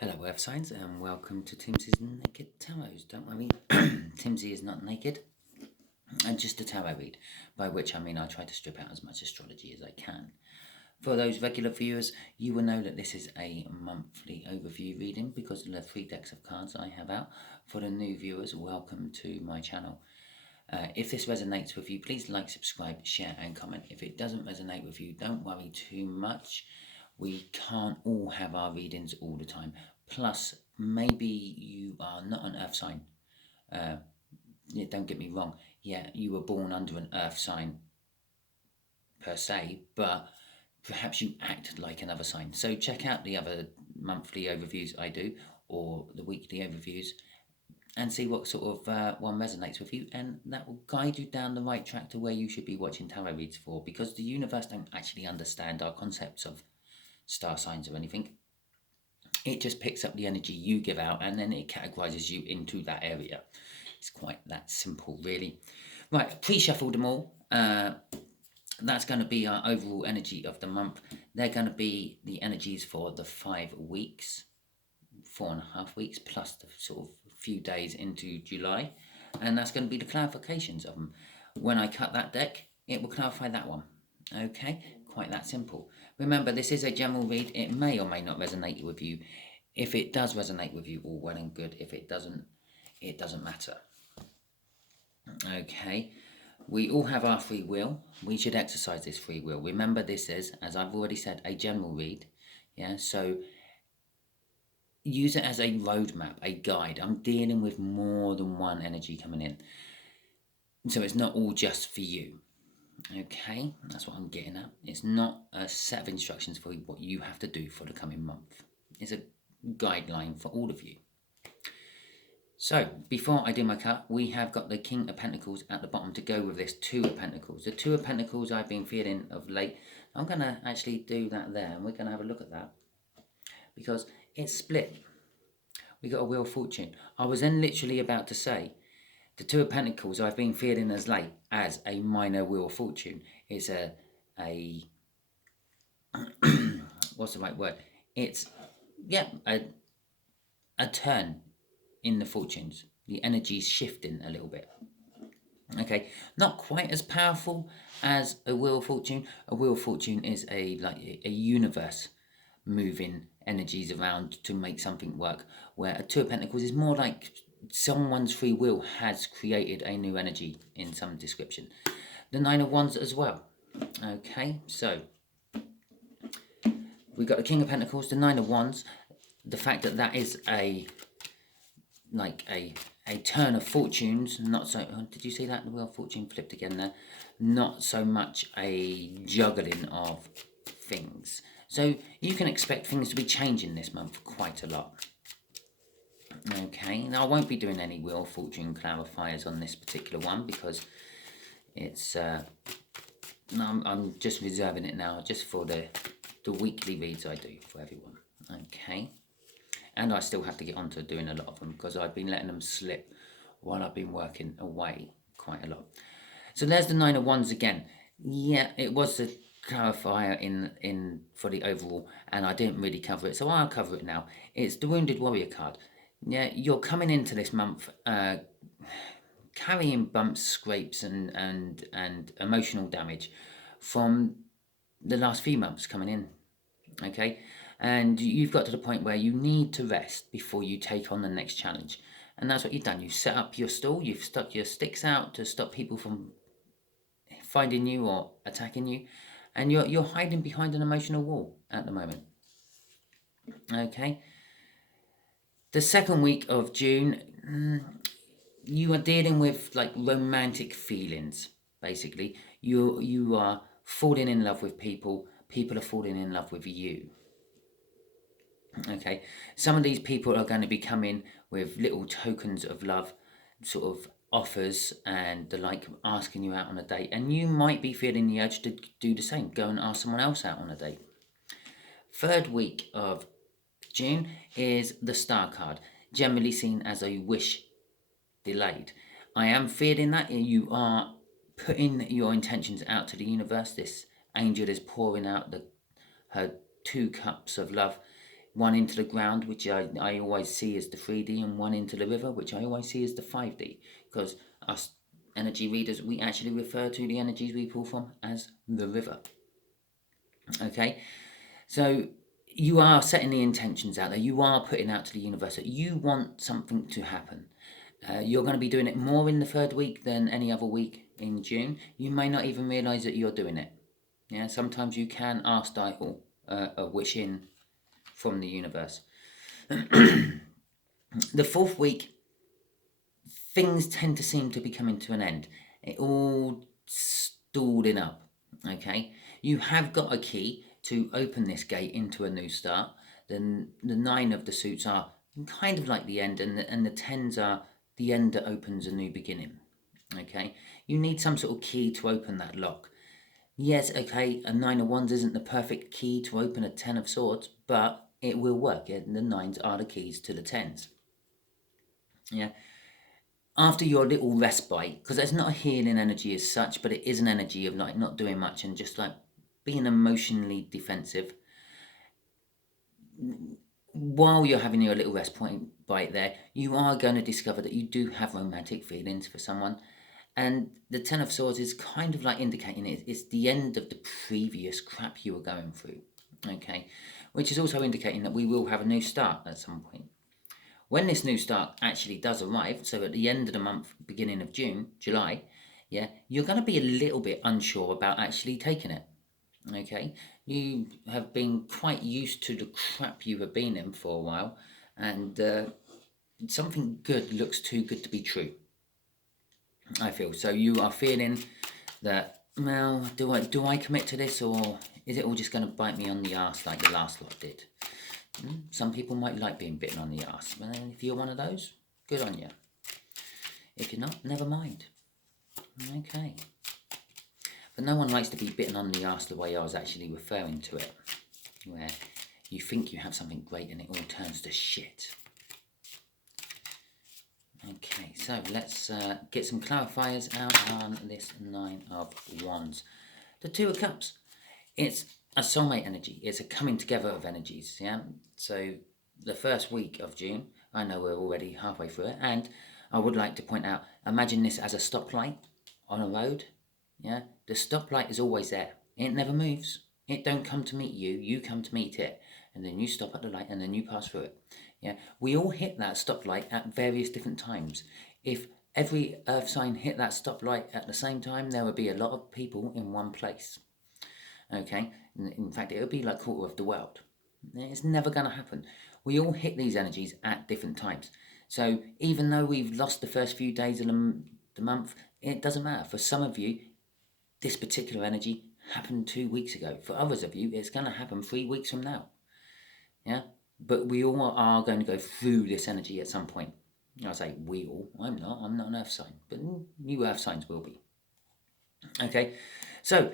Hello Earth Signs and welcome to Timsy's Naked Tarot. Don't worry, Timsy is not naked, and just a tarot read, by which I mean I try to strip out as much astrology as I can. For those regular viewers, you will know that this is a monthly overview reading because of the 3 decks of cards I have out. For the new viewers, welcome to my channel. If this resonates with you, please like, subscribe, share and comment. If it doesn't resonate with you, don't worry too much. We can't all have our readings all the time. Plus, maybe you are not an earth sign. Don't get me wrong. Yeah, you were born under an earth sign per se, but perhaps you act like another sign. So check out the other monthly overviews I do, or the weekly overviews, and see what sort of one resonates with you, and that will guide you down the right track to where you should be watching tarot reads for, because the universe don't actually understand our concepts of star signs or anything. It just picks up the energy you give out and then it categorizes you into that area. It's quite that simple, really. Right, pre-shuffled them all. That's going to be our overall energy of the month. They're going to be the energies for the 5 weeks, 4.5 weeks, plus the sort of few days into July. And that's going to be the clarifications of them. When I cut that deck, it will clarify that one. Okay, quite that simple. Remember, this is a general read. It may or may not resonate with you. If it does resonate with you, all well and good. If it doesn't, it doesn't matter. Okay, we all have our free will. We should exercise this free will. Remember, this is, as I've already said, a general read. Yeah, so use it as a roadmap, a guide. I'm dealing with more than one energy coming in. So it's not all just for you. Okay, that's what I'm getting at. It's not a set of instructions for what you have to do for the coming month. It's a guideline for all of you. So, before I do my cut, we have got the King of Pentacles at the bottom to go with this 2 of Pentacles. The 2 of Pentacles I've been feeling of late. I'm going to actually do that there, and we're going to have a look at that. Because it's split. We got a Wheel of Fortune. I was then literally about to say, the 2 of Pentacles I've been feeling as late as a minor Wheel of Fortune. It's a what's the right word? It's, yeah, a turn in the fortunes. The energy's shifting a little bit. Okay, not quite as powerful as a Wheel of Fortune. A Wheel of Fortune is a universe moving energies around to make something work, where a 2 of Pentacles is more like someone's free will has created a new energy in some description. The 9 of Wands as well. Okay, so we've got the King of Pentacles, the 9 of Wands. The fact that that is a turn of fortunes, not so, did you see that? The Wheel of Fortune flipped again there. Not so much a juggling of things. So you can expect things to be changing this month quite a lot. Okay, now I won't be doing any Wheel of Fortune clarifiers on this particular one because it's, I'm just reserving it now just for the weekly reads I do for everyone. Okay. And I still have to get on to doing a lot of them because I've been letting them slip while I've been working away quite a lot. So there's the 9 of Wands again. Yeah, it was the clarifier in for the overall, and I didn't really cover it, so I'll cover it now. It's the Wounded Warrior card. Yeah, you're coming into this month carrying bumps, scrapes, and emotional damage from the last few months coming in. Okay, and you've got to the point where you need to rest before you take on the next challenge, and that's what you've done. You've set up your stall, you've stuck your sticks out to stop people from finding you or attacking you, and you're hiding behind an emotional wall at the moment. Okay, the second week of June, you are dealing with like romantic feelings. Basically, you are falling in love with people. People are falling in love with you. Okay, some of these people are going to be coming with little tokens of love, sort of offers and the like, asking you out on a date, and you might be feeling the urge to do the same, go and ask someone else out on a date. Third week of June is the Star card, generally seen as a wish delayed. I am feeling that you are putting your intentions out to the universe. This angel is pouring out her 2 cups of love one into the ground, which I always see as the 3D, and one into the river, which I always see as the 5D, because us energy readers, we actually refer to the energies we pull from as the river. Okay, so you are setting the intentions out there. You are putting out to the universe that you want something to happen. You're going to be doing it more in the 3rd week than any other week in June. You may not even realise that you're doing it. Yeah, sometimes you can ask Dial a wish in from the universe. The 4th week, things tend to seem to be coming to an end. It all stalling up. Okay, you have got a key to open this gate into a new start. Then the 9 of the suits are kind of like the end, and the 10s are the end that opens a new beginning. Okay, you need some sort of key to open that lock. Yes, okay, a 9 of Wands isn't the perfect key to open a 10 of Swords, but it will work. Yeah? The 9s are the keys to the 10s. Yeah. After your little respite, because there's not a healing energy as such, but it is an energy of like not doing much and just like being emotionally defensive. While you're having your little respite there, you are going to discover that you do have romantic feelings for someone. And the 10 of Swords is kind of like indicating it's the end of the previous crap you were going through. Okay, which is also indicating that we will have a new start at some point. When this new start actually does arrive, so at the end of the month, beginning of June, July, yeah, you're going to be a little bit unsure about actually taking it. Okay, you have been quite used to the crap you have been in for a while, and something good looks too good to be true, I feel. So you are feeling that, well, do I commit to this, or is it all just going to bite me on the arse like the last lot did? Some people might like being bitten on the arse, but if you're one of those, good on you. If you're not, never mind. Okay. But no one likes to be bitten on the arse the way I was actually referring to it, where you think you have something great and it all turns to shit. Okay, so let's get some clarifiers out on this 9 of Wands. The 2 of Cups. It's a soulmate energy. It's a coming together of energies, yeah? So the 1st week of June, I know we're already halfway through it, and I would like to point out, imagine this as a stoplight on a road, yeah? The stoplight is always there. It never moves. It don't come to meet you, you come to meet it. And then you stop at the light and then you pass through it. Yeah, we all hit that stoplight at various different times. If every earth sign hit that stoplight at the same time, there would be a lot of people in one place. Okay, in fact, it would be like quarter of the world. It's never going to happen. We all hit these energies at different times. So even though we've lost the first few days of the month, it doesn't matter. For some of you, this particular energy happened 2 weeks ago. For others of you, it's going to happen 3 weeks from now. Yeah, but we all are going to go through this energy at some point. I say we all. I'm not an earth sign, but you earth signs will be. Okay, so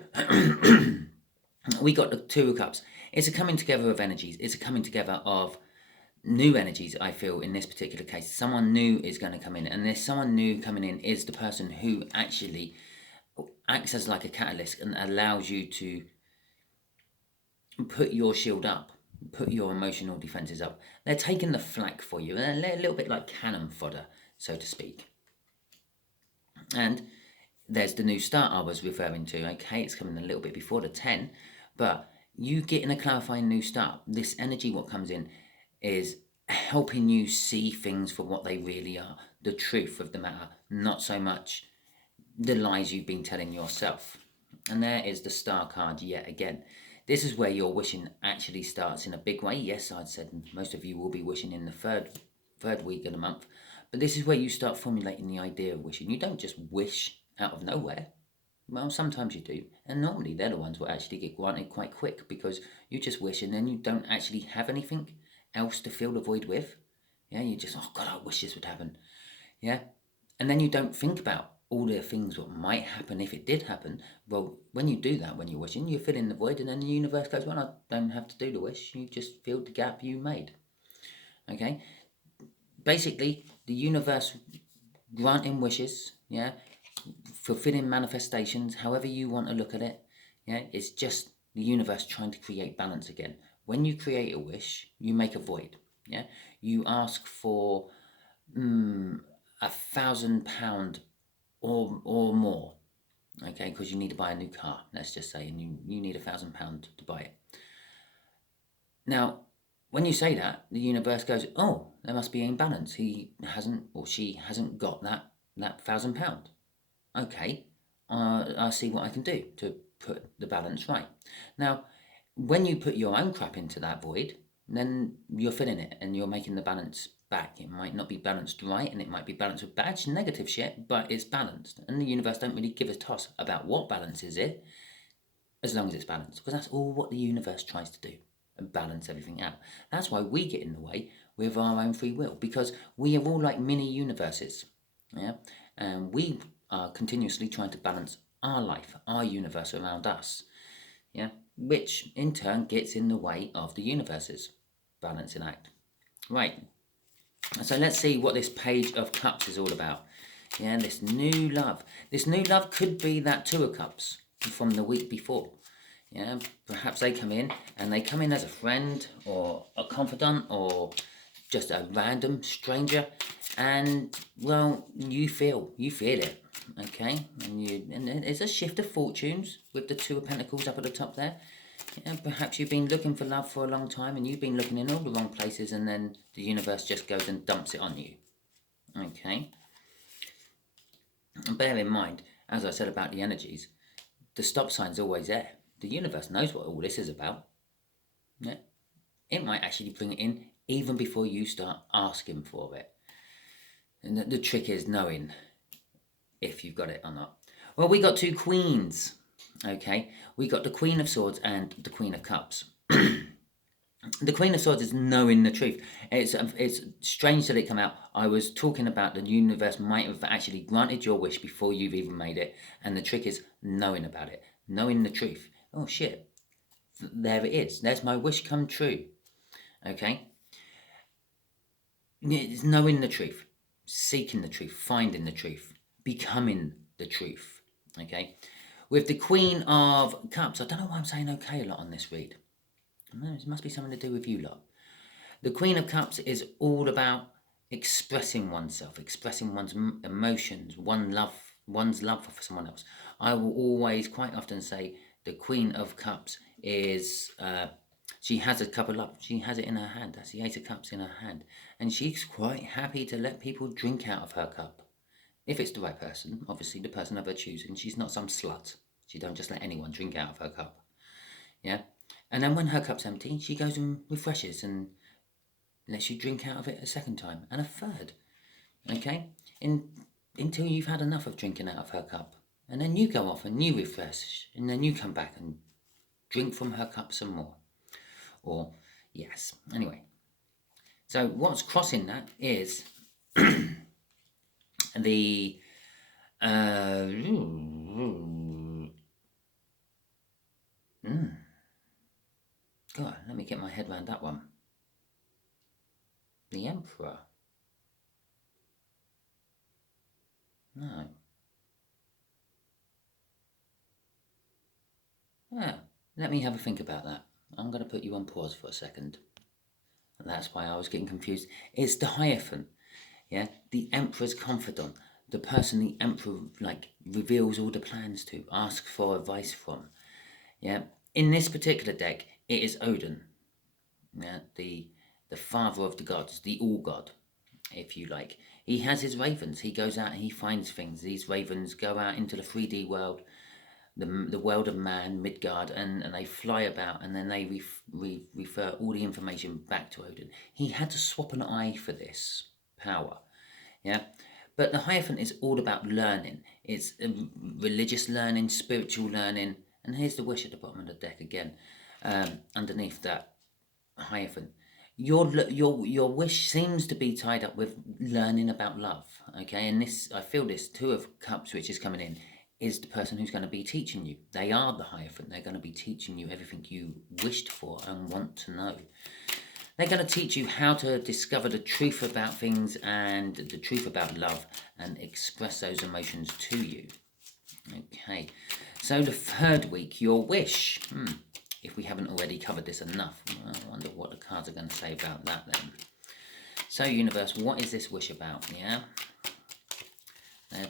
we got the 2 of Cups. It's a coming together of energies. It's a coming together of new energies, I feel, in this particular case. Someone new is going to come in, and this someone new coming in is the person who actually acts as like a catalyst and allows you to put your shield up, put your emotional defenses up. They're taking the flak for you, and they're a little bit like cannon fodder, so to speak. And there's the new start I was referring to. Okay, it's coming a little bit before the 10, but you getting a clarifying new start. This energy, what comes in, is helping you see things for what they really are, the truth of the matter, not so much the lies you've been telling yourself. And there is the star card yet again. This is where your wishing actually starts in a big way. Yes, I'd said most of you will be wishing in the third week of the month, but this is where you start formulating the idea of wishing. You don't just wish out of nowhere. Well, sometimes you do, and normally they're the ones that actually get granted quite quick, because you just wish and then you don't actually have anything else to fill the void with. Yeah, you just, oh God, I wish this would happen. Yeah, and then you don't think about all the things what might happen if it did happen. Well, when you do that, when you're wishing, you fill in the void, and then the universe goes, well, I don't have to do the wish. You just filled the gap you made. Okay? Basically, the universe granting wishes, yeah, fulfilling manifestations, however you want to look at it, yeah, it's just the universe trying to create balance again. when you create a wish, you make a void. Yeah, you ask for £1,000 or more. Okay, because you need to buy a new car, let's just say, and you need £1,000 to buy it. Now, when you say that, the universe goes, oh, there must be an imbalance. He hasn't, or she hasn't got that £1,000. Okay, I'll see what I can do to put the balance right. Now, when you put your own crap into that void, then you're filling it and you're making the balance back. It might not be balanced right, and it might be balanced with bad, negative shit, but it's balanced. And the universe don't really give a toss about what balance is it, as long as it's balanced, because that's all what the universe tries to do, and balance everything out. That's why we get in the way with our own free will, because we are all like mini universes. Yeah, and we are continuously trying to balance our life, our universe around us. Yeah, which in turn gets in the way of the universe's balancing act. Right, so let's see what this Page of Cups is all about. Yeah, this new love. This new love could be that Two of Cups from the week before. Yeah, perhaps they come in, and they come in as a friend or a confidant or just a random stranger, and well, you feel it. Okay, and it's a shift of fortunes with the Two of Pentacles up at the top there. Yeah, perhaps you've been looking for love for a long time, and you've been looking in all the wrong places, and then the universe just goes and dumps it on you. Okay, and bear in mind, as I said about the energies, the stop sign's always there. The universe knows what all this is about. Yeah, it might actually bring it in even before you start asking for it. And the trick is knowing if you've got it or not. Well, we got two queens. Okay, we got the Queen of Swords and the Queen of Cups. The Queen of Swords is knowing the truth. It's strange that it come out. I was talking about the universe might have actually granted your wish before you've even made it, and the trick is knowing about it, knowing the truth. Oh shit, there it is. There's my wish come true. Okay, it's knowing the truth, seeking the truth, finding the truth, becoming the truth. Okay, with the Queen of Cups, I don't know why I'm saying okay a lot on this read. It must be something to do with you lot. The Queen of Cups is all about expressing oneself, expressing one's emotions, one's love for someone else. I will always, quite often say, the Queen of Cups is, she has a cup of love. She has it in her hand. That's the Ace of Cups in her hand. And she's quite happy to let people drink out of her cup. If it's the right person, obviously the person of her choosing. She's not some slut. She don't just let anyone drink out of her cup. Yeah? And then when her cup's empty, she goes and refreshes and lets you drink out of it a second time and a third. Okay? Until you've had enough of drinking out of her cup. And then you go off and you refresh. And then you come back and drink from her cup some more. Or, yes. Anyway. So what's crossing that is the... God, let me get my head around that one. The Emperor. No. Yeah, let me have a think about that. I'm going to put you on pause for a second. And that's why I was getting confused. It's the Hierophant. Yeah, the Emperor's confidant. The person the Emperor, reveals all the plans to, asks for advice from. Yeah, in this particular deck, it is Odin. Yeah, the father of the gods, the all-god, if you like. He has his ravens. He goes out and he finds things. These ravens go out into the 3D world, the world of man, Midgard, and they fly about, and then they refer all the information back to Odin. He had to swap an eye for this power. Yeah, but the Hierophant is all about learning. It's religious learning, spiritual learning, and here's the wish at the bottom of the deck again, underneath that Hierophant. Your wish seems to be tied up with learning about love. Okay, and this, I feel this Two of Cups, which is coming in, is the person who's going to be teaching you. They are the Hierophant. They're going to be teaching you everything you wished for and want to know. They're going to teach you how to discover the truth about things and the truth about love and express those emotions to you. Okay, so the third week, your wish. if we haven't already covered this enough. I wonder what the cards are going to say about that then. So universe, what is this wish about? Yeah, they're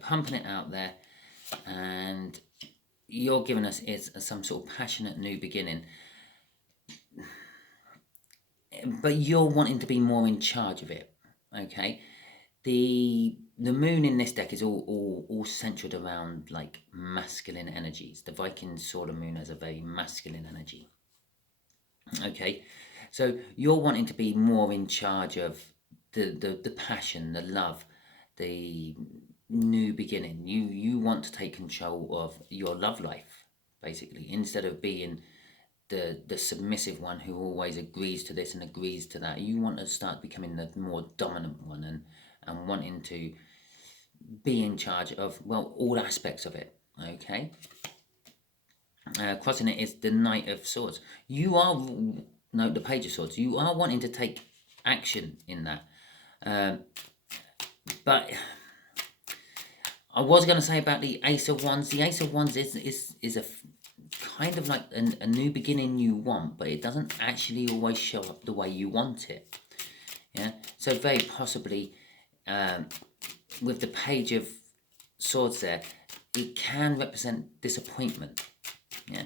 pumping it out there, and you're giving us is some sort of passionate new beginning, but you're wanting to be more in charge of it. Okay, the moon in this deck is all centered around like masculine energies. The Viking sword of moon has a very masculine energy. Okay, so you're wanting to be more in charge of the passion, the love, the new beginning. You want to take control of your love life, basically, instead of being the submissive one who always agrees to this and agrees to that. You want to start becoming the more dominant one, and wanting to be in charge of, well, all aspects of it. Okay, crossing it is the Knight of Swords. You are, no, the Page of Swords. You are wanting to take action in that, but I was going to say about the Ace of Wands. The Ace of Wands is a kind of like a new beginning you want, but it doesn't actually always show up the way you want it. Yeah, so very possibly with the Page of Swords there, it can represent disappointment. Yeah,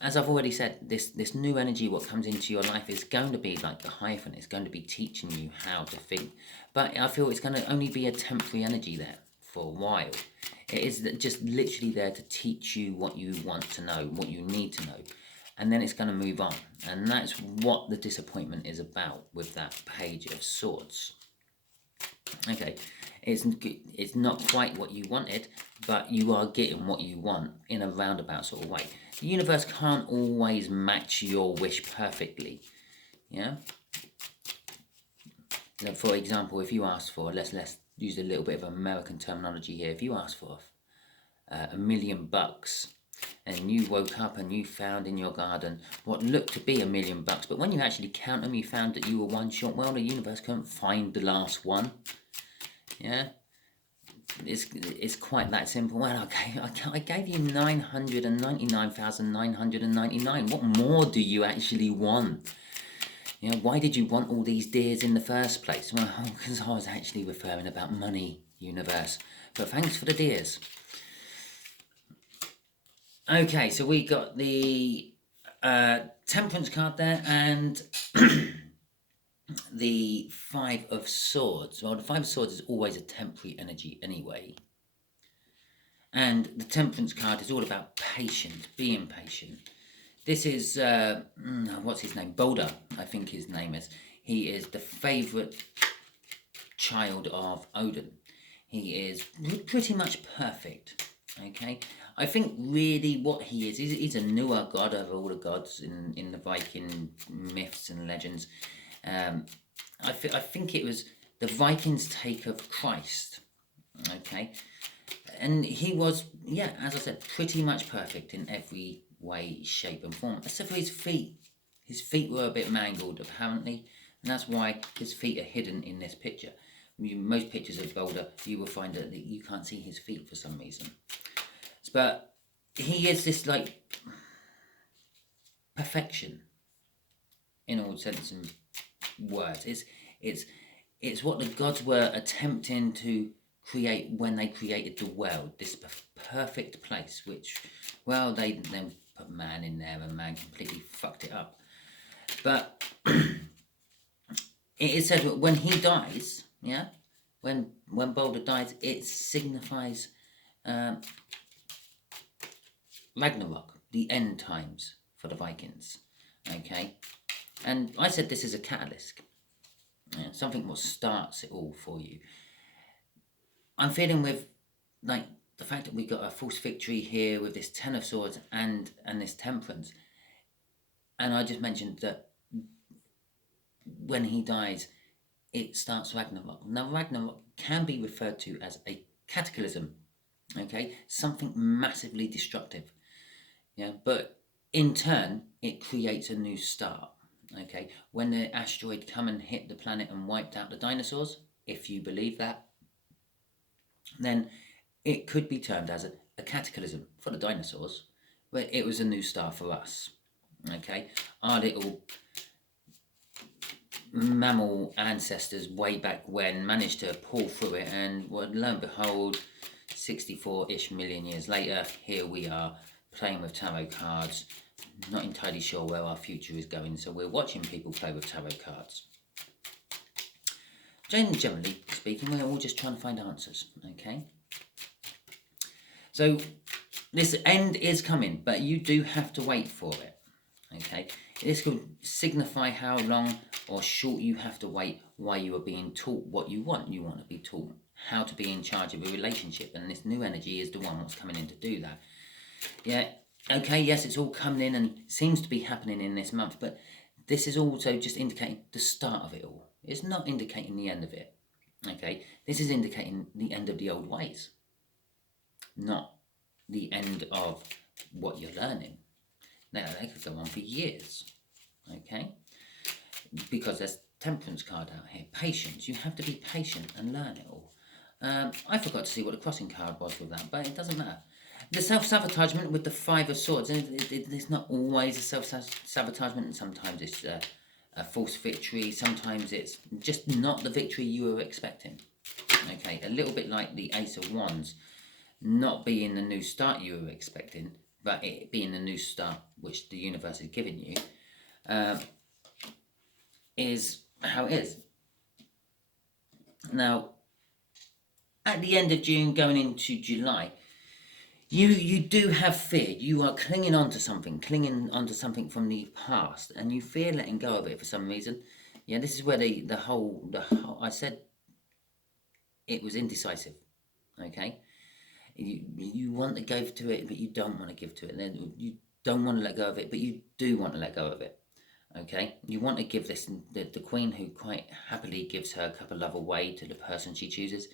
as I've already said, this new energy, what comes into your life, is going to be like the hyphen. It's going to be teaching you how to think, but I feel it's going to only be a temporary energy there for a while. It is just literally there to teach you what you want to know, what you need to know, and then it's going to move on. And that's what the disappointment is about with that Page of Swords. Okay, it's not quite what you wanted, but you are getting what you want in a roundabout sort of way. The universe can't always match your wish perfectly. Yeah. So for example, if you ask for, let's use a little bit of American terminology here. If you ask for $1 million, and you woke up and you found in your garden what looked to be $1 million, but when you actually count them, you found that you were one short. Well, the universe couldn't find the last one. Yeah, it's quite that simple. Well, I gave you 999,999. What more do you actually want? You know, why did you want all these deers in the first place? Well, because I was actually referring about money, universe. But thanks for the deers. Okay, so we got the Temperance card there, and the Five of Swords. Well, the Five of Swords is always a temporary energy anyway. And the Temperance card is all about patience, being patient. This is, what's his name? Boulder, I think his name is. He is the favourite child of Odin. He is pretty much perfect, okay? I think really what he is, he's a newer god of all the gods in the Viking myths and legends. I think it was the Vikings' take of Christ, okay? And he was, yeah, as I said, pretty much perfect in every way, shape and form, except for his feet. His feet were a bit mangled, apparently, and that's why his feet are hidden in this picture. Most pictures of Boulder, you will find that you can't see his feet for some reason. But he is this, like, perfection in all sense and words. It's what the gods were attempting to create when they created the world, this perfect place, which, well, they then put man in there, and man completely fucked it up. But it is said that when he dies, yeah, when Balder dies, it signifies Ragnarok, the end times for the Vikings. Okay, and I said this is a catalyst, something what starts it all for you. I'm feeling with, like, the fact that we got a false victory here with this Ten of Swords and this Temperance, and I just mentioned that when he dies, it starts Ragnarok. Now, Ragnarok can be referred to as a cataclysm, okay, something massively destructive, yeah, but in turn, it creates a new start, okay. When the asteroid come and hit the planet and wiped out the dinosaurs, if you believe that, then it could be termed as a cataclysm for the dinosaurs, Well, it was a new start for us. Okay, our little mammal ancestors way back when managed to pull through it, and well, lo and behold, 64-ish million years later, here we are playing with tarot cards, not entirely sure where our future is going, so we're watching people play with tarot cards. Generally speaking, we're all just trying to find answers, okay? So this end is coming, but you do have to wait for it, okay? This could signify how long or short you have to wait while you are being taught what you want. You want to be taught how to be in charge of a relationship, and this new energy is the one that's coming in to do that. Yeah, okay, yes, it's all coming in and seems to be happening in this month, but this is also just indicating the start of it all. It's not indicating the end of it, okay? This is indicating the end of the old ways, not the end of what you're learning. Now, they could go on for years, okay? Because there's Temperance card out here. Patience. You have to be patient and learn it all. I forgot to see what the crossing card was with that, but it doesn't matter. The self-sabotagement with the Five of Swords, it's not always a self-sabotagement. Sometimes it's a false victory. Sometimes it's just not the victory you were expecting. Okay, a little bit like the Ace of Wands, not being the new start you were expecting, but it being the new start which the universe has given you, is how it is. Now, at the end of June, going into July, you do have fear. You are clinging on to something from the past, and you fear letting go of it for some reason. Yeah, this is where the whole I said it was indecisive. Okay, you want to give to it, but you don't want to give to it. Then you don't want to let go of it, but you do want to let go of it. Okay, you want to give this, the queen who quite happily gives her cup of love away to the person she chooses.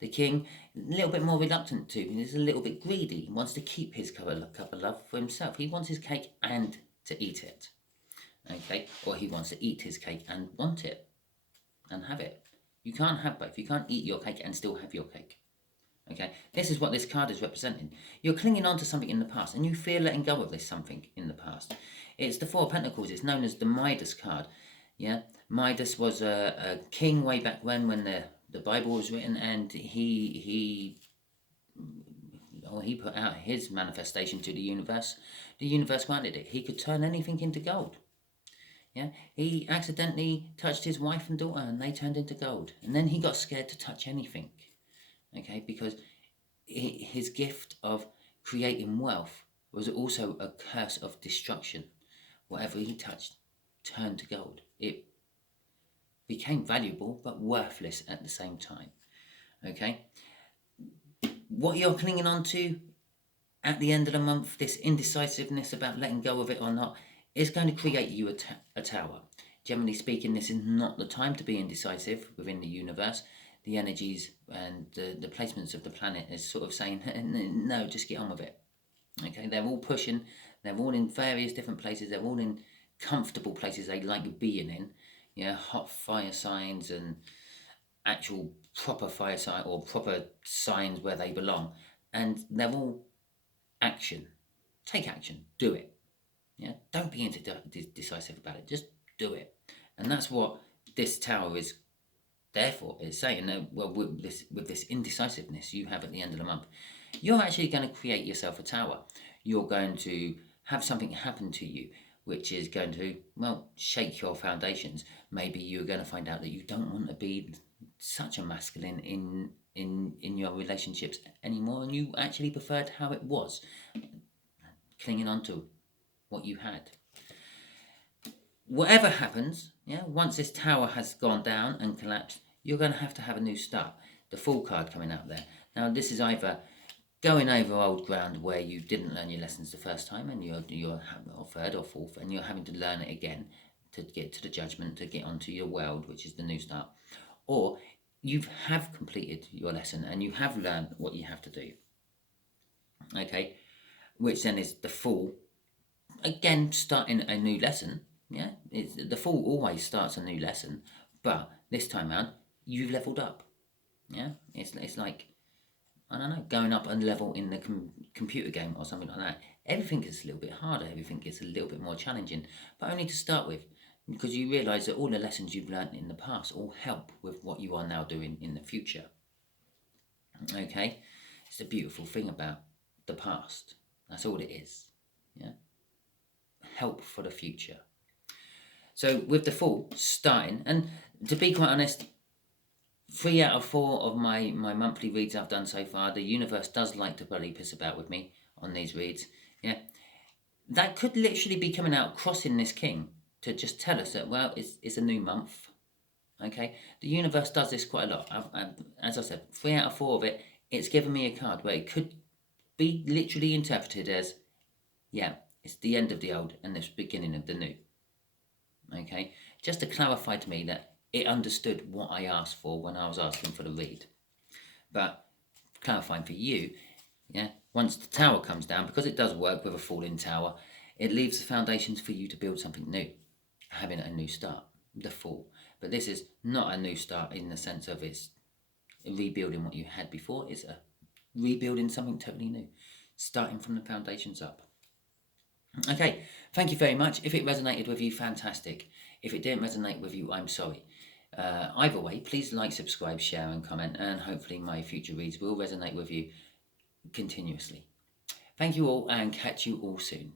The king, a little bit more reluctant to, he's a little bit greedy. He wants to keep his cup of love for himself. He wants his cake and to eat it. Okay, or he wants to eat his cake and want it and have it. You can't have both. You can't eat your cake and still have your cake. Okay, this is what this card is representing. You're clinging on to something in the past, and you fear letting go of this something in the past. It's the Four of Pentacles. It's known as the Midas card. Yeah, Midas was a king way back when the Bible was written, and he put out his manifestation to the universe. The universe granted it. He could turn anything into gold. Yeah, he accidentally touched his wife and daughter, and they turned into gold. And then he got scared to touch anything. Okay, because his gift of creating wealth was also a curse of destruction. Whatever he touched turned to gold. It became valuable but worthless at the same time. Okay, what you're clinging on to at the end of the month, this indecisiveness about letting go of it or not, is going to create you a tower. Generally speaking, this is not the time to be indecisive within the universe. The energies and the placements of the planet is sort of saying, no, just get on with it. Okay, they're all pushing. They're all in various different places. They're all in comfortable places they like being in. Yeah, hot fire signs and actual proper fire sign or proper signs where they belong. And they're all action. Take action. Do it. Yeah, don't be indecisive about it. Just do it. And that's what this tower is. Therefore, it's saying that, well, with this indecisiveness you have at the end of the month, you're actually going to create yourself a tower. You're going to have something happen to you, which is going to, well, shake your foundations. Maybe you're going to find out that you don't want to be such a masculine in your relationships anymore, and you actually preferred how it was, clinging on to what you had. Whatever happens, yeah, once this tower has gone down and collapsed, you're going to have a new start. The Fool card coming out there. Now, this is either going over old ground where you didn't learn your lessons the first time, and you're or third or fourth, and you're having to learn it again to get to the judgment, to get onto your world, which is the new start. Or you have completed your lesson and you have learned what you have to do. Okay, which then is the Fool. Again, starting a new lesson. Yeah, the Fool always starts a new lesson, but this time around you've leveled up. Yeah, it's like, I don't know, going up a level in the computer game or something like that. everything gets a little bit harder, everything gets a little bit more challenging, but only to start with, because you realise that all the lessons you've learned in the past all help with what you are now doing in the future. Okay? It's the beautiful thing about the past. That's all it is. Yeah? Help for the future. So with the Fool starting, and to be quite honest, 3 out of 4 of my monthly reads I've done so far, the universe does like to bloody piss about with me on these reads. Yeah, that could literally be coming out, crossing this king to just tell us that, well, it's a new month. Okay, the universe does this quite a lot. As I said, 3 out of 4 of it, it's given me a card where it could be literally interpreted as, yeah, it's the end of the old and the beginning of the new. Okay, just to clarify to me that it understood what I asked for when I was asking for the read. But clarifying for you, yeah, once the tower comes down, because it does work with a falling tower, it leaves the foundations for you to build something new, having a new start, the Fool. But this is not a new start in the sense of it's rebuilding what you had before. It's a rebuilding something totally new, starting from the foundations up. Okay, thank you very much. If it resonated with you, fantastic. If it didn't resonate with you, I'm sorry. Either way, please like, subscribe, share and comment, and hopefully my future reads will resonate with you continuously. Thank you all, and catch you all soon.